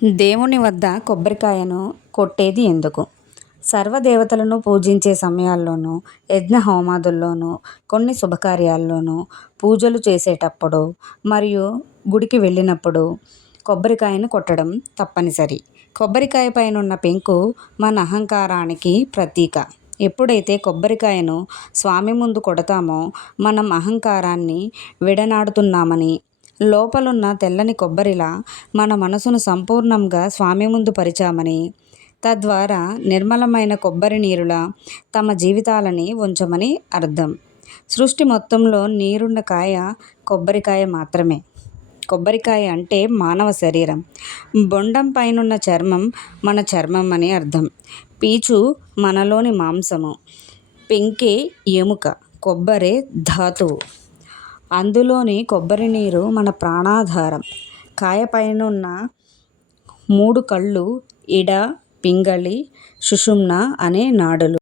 దేవుని వద్ద కొబ్బరికాయను కొట్టేది ఎందుకు? సర్వదేవతలను పూజించే సమయాల్లోనూ యజ్ఞ హోమాదుల్లోనూ కొన్ని శుభకార్యాల్లోనూ పూజలు చేసేటప్పుడు మరియు గుడికి వెళ్ళినప్పుడు కొబ్బరికాయను కొట్టడం తప్పనిసరి. కొబ్బరికాయ పైన ఉన్న పెంకు మన అహంకారానికి ప్రతీక. ఎప్పుడైతే కొబ్బరికాయను స్వామి ముందు కొడతామో మనం అహంకారాన్ని విడనాడుతున్నామని లోపలున్న తెల్లని కొబ్బరిలా మన మనసును సంపూర్ణంగా స్వామి ముందు పరిచామని తద్వారా నిర్మలమైన కొబ్బరి నీరులా తమ జీవితాలని ఉంచమని అర్థం. సృష్టి మొత్తంలో నీరున్న కాయ కొబ్బరికాయ మాత్రమే. కొబ్బరికాయ అంటే మానవ శరీరం. బొండం పైనున్న చర్మం మన చర్మం అని అర్థం. పీచు మనలోని మాంసము. పెంకే ఎముక. కొబ్బరే ధాతువు. అందులోని కొబ్బరి నీరు మన ప్రాణాధారం. కాయ పైనున్న మూడు కళ్ళు ఇడ పింగళి సుషుమ్న అనే నాడులు.